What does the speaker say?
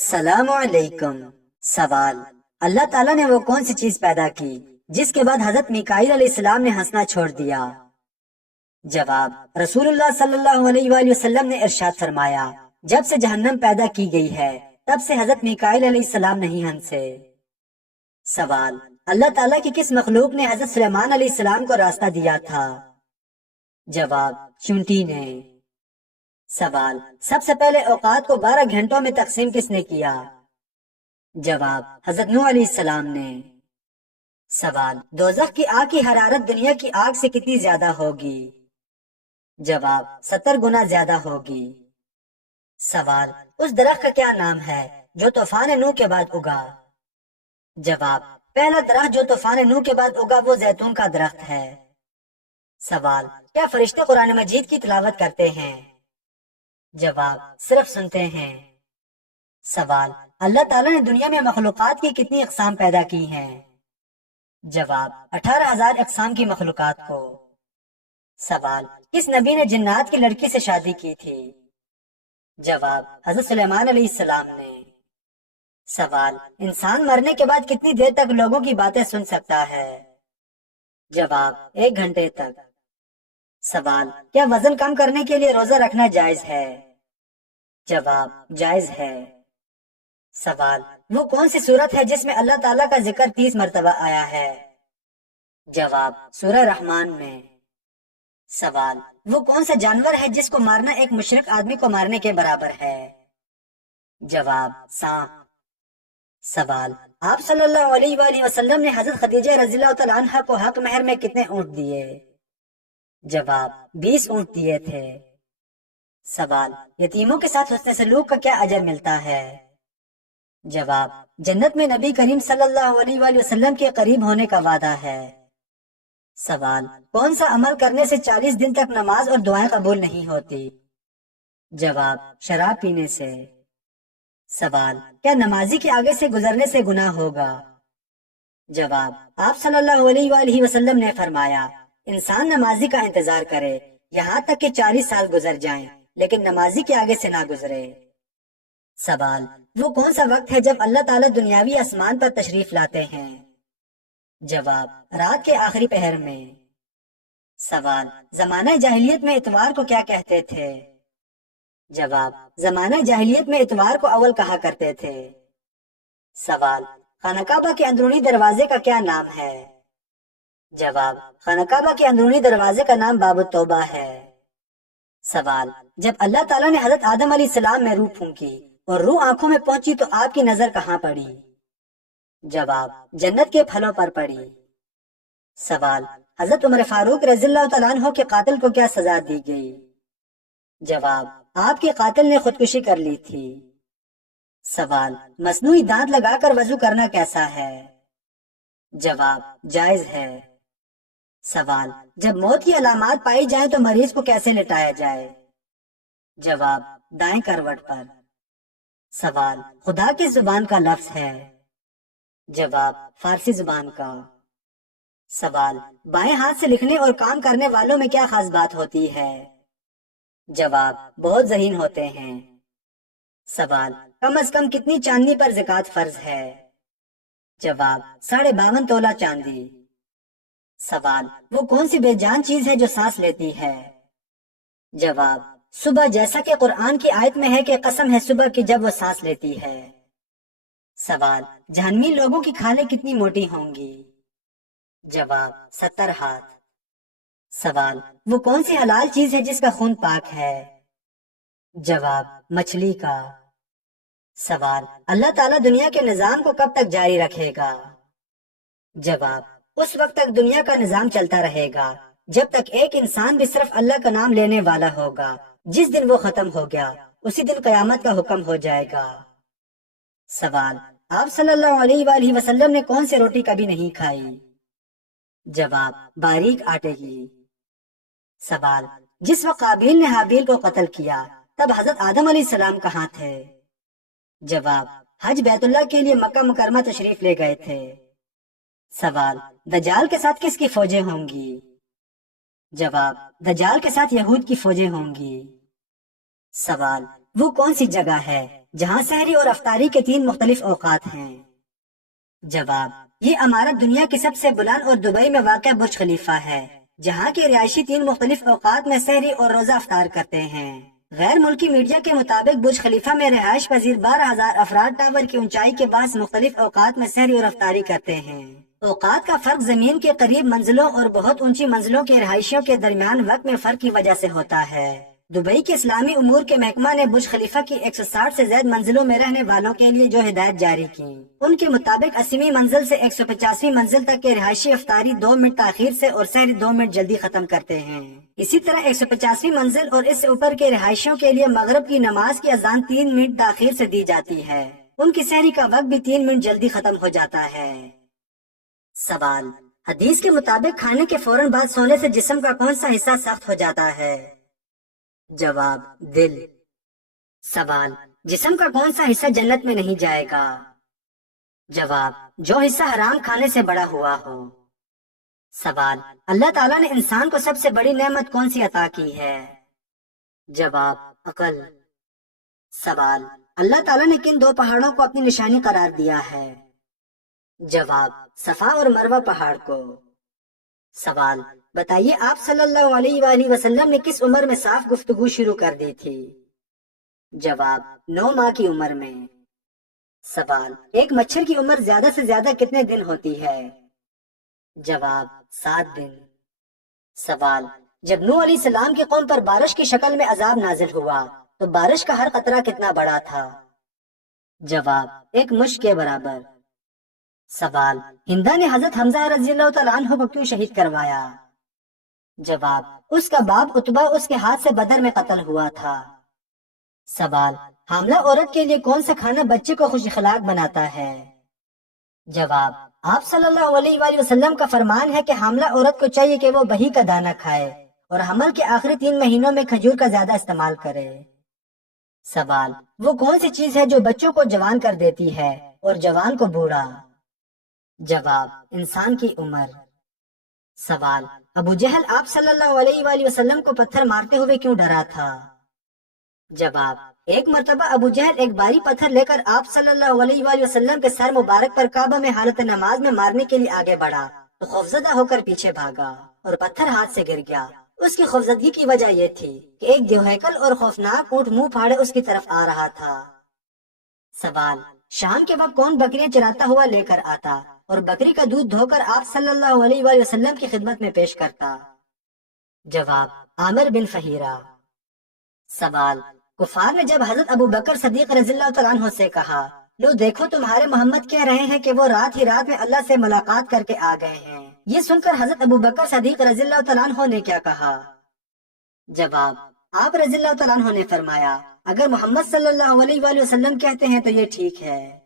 السلام علیکم۔ سوال: اللہ تعالیٰ نے وہ کون سی چیز پیدا کی جس کے بعد حضرت میکائیل علیہ السلام نے ہنسنا چھوڑ دیا؟ جواب: رسول اللہ صلی اللہ علیہ وآلہ وسلم نے ارشاد فرمایا، جب سے جہنم پیدا کی گئی ہے تب سے حضرت میکائیل علیہ السلام نہیں ہنسے۔ سوال: اللہ تعالیٰ کی کس مخلوق نے حضرت سلیمان علیہ السلام کو راستہ دیا تھا؟ جواب: چونٹی نے۔ سوال: سب سے پہلے اوقات کو 12 گھنٹوں میں تقسیم کس نے کیا؟ جواب: حضرت نوح علیہ السلام نے۔ سوال: دوزخ کی آگ کی حرارت دنیا کی آگ سے کتنی زیادہ ہوگی؟ جواب: 70 گنا زیادہ ہوگی۔ سوال: اس درخت کا کیا نام ہے جو طوفان نوح کے بعد اگا؟ جواب: پہلا درخت جو طوفان نوح کے بعد اگا وہ زیتون کا درخت ہے۔ سوال: کیا فرشتے قرآن مجید کی تلاوت کرتے ہیں؟ جواب: صرف سنتے ہیں۔ سوال: اللہ تعالیٰ نے دنیا میں مخلوقات کی کتنی اقسام پیدا کی ہیں؟ جواب: 18,000 اقسام کی مخلوقات کو۔ سوال: کس نبی نے جنات کی لڑکی سے شادی کی تھی؟ جواب: حضرت سلیمان علیہ السلام نے۔ سوال: انسان مرنے کے بعد کتنی دیر تک لوگوں کی باتیں سن سکتا ہے؟ جواب: 1 گھنٹے تک۔ سوال: کیا وزن کم کرنے کے لیے روزہ رکھنا جائز ہے؟ جواب: جائز ہے۔ سوال: وہ کون سی سورت ہے جس میں اللہ تعالیٰ کا ذکر 30 مرتبہ آیا ہے؟ جواب: سورہ رحمان میں۔ سوال: وہ کون سا جانور ہے جس کو مارنا ایک مشرک آدمی کو مارنے کے برابر ہے؟ جواب: سانپ۔ سوال: آپ صلی اللہ علیہ وآلہ وسلم نے حضرت خدیجہ رضی اللہ تعالیٰ عنہ کو حق مہر میں کتنے اونٹ دیے؟ جواب: 20 اونٹ دیے تھے۔ سوال: یتیموں کے ساتھ حسن سلوک کا کیا اجر ملتا ہے؟ جواب: جنت میں نبی کریم صلی اللہ علیہ وآلہ وسلم کے قریب ہونے کا وعدہ ہے۔ سوال: کون سا عمل کرنے سے 40 دن تک نماز اور دعائیں قبول نہیں ہوتی؟ جواب: شراب پینے سے۔ سوال: کیا نمازی کے آگے سے گزرنے سے گناہ ہوگا؟ جواب: آپ صلی اللہ علیہ وآلہ وسلم نے فرمایا، انسان نمازی کا انتظار کرے یہاں تک کہ 40 سال گزر جائیں لیکن نمازی کے آگے سے نہ گزرے۔ سوال: وہ کون سا وقت ہے جب اللہ تعالیٰ دنیاوی آسمان پر تشریف لاتے ہیں؟ جواب: رات کے آخری پہر میں۔ سوال: زمانہ جاہلیت میں اتوار کو کیا کہتے تھے؟ جواب: زمانہ جاہلیت میں اتوار کو اول کہا کرتے تھے۔ سوال: خانہ کعبہ کے اندرونی دروازے کا کیا نام ہے؟ جواب: خانہ کعبہ کے اندرونی دروازے کا نام باب التوبہ ہے۔ سوال: جب اللہ تعالیٰ نے حضرت آدم علیہ السلام میں روح پھونکی اور روح آنکھوں میں پہنچی تو آپ کی نظر کہاں پڑی؟ جواب: جنت کے پھلوں پر پڑی۔ سوال: حضرت عمر فاروق رضی اللہ تعالیٰ عنہ کے قاتل کو کیا سزا دی گئی؟ جواب: آپ کے قاتل نے خودکشی کر لی تھی۔ سوال: مصنوعی دانت لگا کر وضو کرنا کیسا ہے؟ جواب: جائز ہے۔ سوال: جب موت کی علامات پائی جائیں تو مریض کو کیسے لٹایا جائے؟ جواب: دائیں کروٹ پر۔ سوال: خدا کس زبان کا لفظ ہے؟ جواب: فارسی زبان کا۔ سوال: بائیں ہاتھ سے لکھنے اور کام کرنے والوں میں کیا خاص بات ہوتی ہے؟ جواب: بہت ذہین ہوتے ہیں۔ سوال: کم از کم کتنی چاندنی پر زکوٰۃ فرض ہے؟ جواب: 52.5 تولہ چاندی۔ سوال: وہ کون سی بے جان چیز ہے جو سانس لیتی ہے؟ جواب: صبح، جیسا کہ قرآن کی آیت میں ہے کہ قسم ہے صبح کی جب وہ سانس لیتی ہے۔ سوال: جہنمی لوگوں کی کھالیں کتنی موٹی ہوں گی؟ جواب: 70 ہاتھ۔ سوال: وہ کون سی حلال چیز ہے جس کا خون پاک ہے؟ جواب: مچھلی کا۔ سوال: اللہ تعالیٰ دنیا کے نظام کو کب تک جاری رکھے گا؟ جواب: اس وقت تک دنیا کا نظام چلتا رہے گا جب تک ایک انسان بھی صرف اللہ کا نام لینے والا ہوگا۔ جس دن وہ ختم ہو گیا اسی دن قیامت کا حکم ہو جائے گا۔ سوال: آپ صلی اللہ علیہ وآلہ وسلم نے کون سی روٹی کبھی نہیں کھائی؟ جواب: باریک آٹے کی۔ سوال: جس وقت قابیل نے حابیل کو قتل کیا تب حضرت آدم علیہ السلام کہاں تھے؟ جواب: حج بیت اللہ کے لیے مکہ مکرمہ تشریف لے گئے تھے۔ سوال: دجال کے ساتھ کس کی فوجیں ہوں گی؟ جواب: دجال کے ساتھ یہود کی فوجیں ہوں گی۔ سوال: وہ کون سی جگہ ہے جہاں سحری اور افطاری کے 3 مختلف اوقات ہیں؟ جواب: یہ عمارت دنیا کی سب سے بلند اور دبئی میں واقع برج خلیفہ ہے، جہاں کے رہائشی 3 مختلف اوقات میں سحری اور روزہ افطار کرتے ہیں۔ غیر ملکی میڈیا کے مطابق برج خلیفہ میں رہائش پذیر 12,000 افراد ٹاور کی اونچائی کے باعث مختلف اوقات میں سحری اور افطاری کرتے ہیں۔ اوقات کا فرق زمین کے قریب منزلوں اور بہت اونچی منزلوں کے رہائشیوں کے درمیان وقت میں فرق کی وجہ سے ہوتا ہے۔ دبئی کے اسلامی امور کے محکمہ نے برج خلیفہ کی 160 سے زائد منزلوں میں رہنے والوں کے لیے جو ہدایت جاری کی، ان کے مطابق 80ویں منزل سے 150ویں منزل تک کے رہائشی افطاری 2 منٹ تاخیر سے اور سحری 2 منٹ جلدی ختم کرتے ہیں۔ اسی طرح 150ویں منزل اور اس سے اوپر کے رہائشیوں کے لیے مغرب کی نماز کی اذان 3 منٹ تاخیر سے دی جاتی ہے، ان کی سحری کا وقت بھی 3 منٹ جلدی ختم ہو جاتا ہے۔ سوال: حدیث کے مطابق کھانے کے فوراً بعد سونے سے جسم کا کون سا حصہ سخت ہو جاتا ہے؟ جواب: دل۔ سوال: جسم کا کون سا حصہ جنت میں نہیں جائے گا؟ جواب: جو حصہ حرام کھانے سے بڑا ہوا ہو۔ سوال: اللہ تعالیٰ نے انسان کو سب سے بڑی نعمت کون سی عطا کی ہے؟ جواب: عقل۔ سوال: اللہ تعالیٰ نے کن 2 پہاڑوں کو اپنی نشانی قرار دیا ہے؟ جواب: صفا اور مروہ پہاڑ کو۔ سوال: بتائیے آپ صلی اللہ علیہ وآلہ وسلم نے کس عمر میں صاف گفتگو شروع کر دی تھی؟ جواب: 9 ماہ کی عمر میں۔ سوال: ایک مچھر کی عمر زیادہ سے زیادہ کتنے دن ہوتی ہے؟ جواب: 7 دن۔ سوال: جب نوح علیہ السلام کی قوم پر بارش کی شکل میں عذاب نازل ہوا تو بارش کا ہر قطرہ کتنا بڑا تھا؟ جواب: 1 مشت کے برابر۔ سوال: ہندا نے حضرت حمزہ رضی اللہ تعالیٰ عنہ کو کیوں شہید کروایا؟ جواب: اس کا باپ عتبہ اس کے ہاتھ سے بدر میں قتل ہوا تھا۔ سوال: حاملہ عورت کے لیے کون سا کھانا بچے کو خوش اخلاق بناتا ہے؟ جواب: آپ صلی اللہ علیہ وآلہ وسلم کا فرمان ہے کہ حاملہ عورت کو چاہیے کہ وہ بہی کا دانہ کھائے اور حمل کے آخری 3 مہینوں میں کھجور کا زیادہ استعمال کرے۔ سوال: وہ کون سی چیز ہے جو بچوں کو جوان کر دیتی ہے اور جوان کو بوڑھا؟ جواب: انسان کی عمر۔ سوال: ابو جہل آپ صلی اللہ علیہ وآلہ وسلم کو پتھر مارتے ہوئے کیوں ڈرا تھا؟ جواب: ایک مرتبہ ابو جہل ایک بھاری پتھر لے کر آپ صلی اللہ علیہ وآلہ وسلم کے سر مبارک پر کعبہ میں حالت نماز میں مارنے کے لیے آگے بڑھا تو خوفزدہ ہو کر پیچھے بھاگا اور پتھر ہاتھ سے گر گیا۔ اس کی خوفزدگی کی وجہ یہ تھی کہ ایک دیوہیکل اور خوفناک اونٹ منہ پھاڑے اس کی طرف آ رہا تھا۔ سوال: شام کے وقت کون بکریاں چراتا ہوا لے کر آتا اور بکری کا دودھ دھو کر آپ صلی اللہ علیہ وآلہ وسلم کی خدمت میں پیش کرتا؟ جواب: عامر بن فہیرہ۔ سوال: کفار نے جب حضرت ابو بکر صدیق رضی اللہ تعالیٰ عنہ سے کہا، لو دیکھو تمہارے محمد کہہ رہے ہیں کہ وہ رات ہی رات میں اللہ سے ملاقات کر کے آ گئے ہیں، یہ سن کر حضرت ابو بکر صدیق رضی اللہ تعالیٰ عنہ نے کیا کہا؟ جواب: آپ رضی اللہ تعالیٰ عنہ نے فرمایا، اگر محمد صلی اللہ علیہ وآلہ وسلم کہتے ہیں تو یہ ٹھیک ہے۔